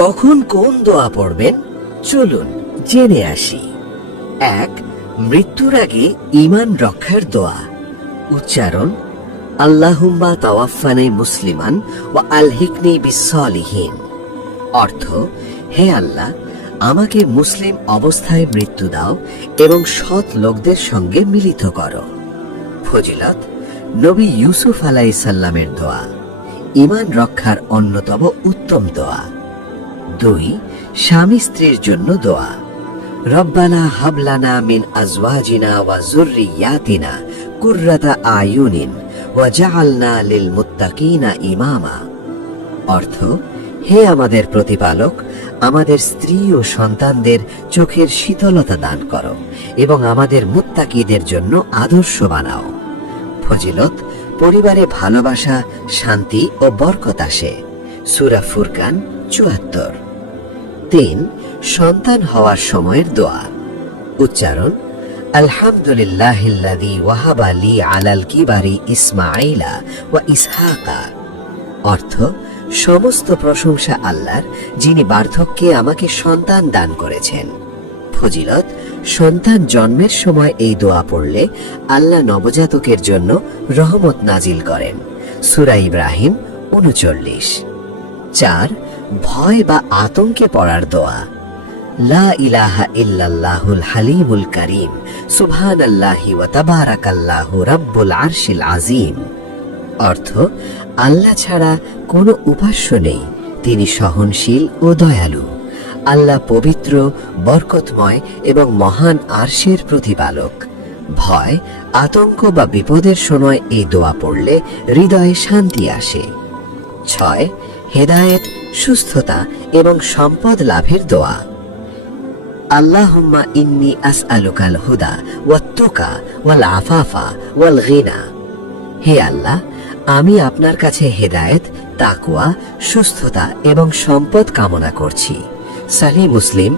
কখন কোন দোয়া পড়বেন চলুন জেনে আসি। 1. মৃত্যুর আগে ঈমান রক্ষার দোয়া। উচ্চারণ: আল্লাহুম্মা তাওয়াফফানি মুসলিমান ওয়া আলহিকনি বিসসালিহিন। অর্থ: হে আল্লাহ, আমাকে মুসলিম অবস্থায় মৃত্যু দাও এবং সৎ লোকদের সঙ্গে মিলিত করো। ফজিলত: নবী ইউসুফ আলাইহিস সালামের দোয়া, ঈমান রক্ষার অন্যতম উত্তম দোয়া। 2. স্বামী স্ত্রীর জন্য দোয়া। রব্বানা হাব লানা মিন আজওয়াজিনা ওয়া যুররিয়াতিনা কুররাতা আয়ুনিন ওয়াজআলনা লিল মুত্তাকিনা ইমামা। অর্থ: হে আমাদের প্রতিপালক, আমাদের স্ত্রী ও সন্তানদের চোখের শীতলতা দান করো এবং আমাদের মুত্তাকিদের জন্য আদর্শ বানাও। ফজিলত: পরিবারে ভালোবাসা, শান্তি ও বরকত আসে। সূরা ফুরকান ৭৪। 3. সন্তান হওয়ার সময়ের দোয়া। উচ্চারণ: আলহামদুলিল্লাহিল্লাযী ওয়াহাবা লি আলাল কিবারি ইসমাঈলা ওয়া ইসহাকা। অর্থ: সমস্ত প্রশংসা আল্লাহর, যিনি বার্ধক্যে আমাকে সন্তান দান করেছেন। ফজিলত: সন্তান জন্মের সময় এই দোয়া পড়লে আল্লাহ নবজাতকের জন্য রহমত নাজিল করেন। সূরা ইব্রাহিম ৩৯। 4. ভয় বা আতঙ্কে পড়ার দোয়া। লা ইলাহা ইল্লাল্লাহুল হালিমুল কারীম সুবহানাল্লাহি ওয়া তাবারাকাল্লাহু রাব্বুল আরশিল আযীম। অর্থ: আল্লাহ ছাড়া কোনো উপাস্য নেই, তিনি সহনশীল ও দয়ালু। আল্লাহ পবিত্র, বরকতময় এবং মহান আরশের প্রতিপালক। ভয়, আতঙ্ক বা বিপদের সময় এই দোয়া পড়লে হৃদয়ে শান্তি আসে। 6. হেদায়েত, সুস্থতা এবং সম্পদ লাভের দোয়া। আল্লাহুম্মা ইন্নী আসআলুকাল হুদা ওয়াত তুকা ওয়াল আফাফা ওয়াল গিনা। হে আল্লাহ, আমি আপনার কাছে হেদায়েত, তাকওয়া, সুস্থতা এবং সম্পদ কামনা করছি। সহিহ মুসলিম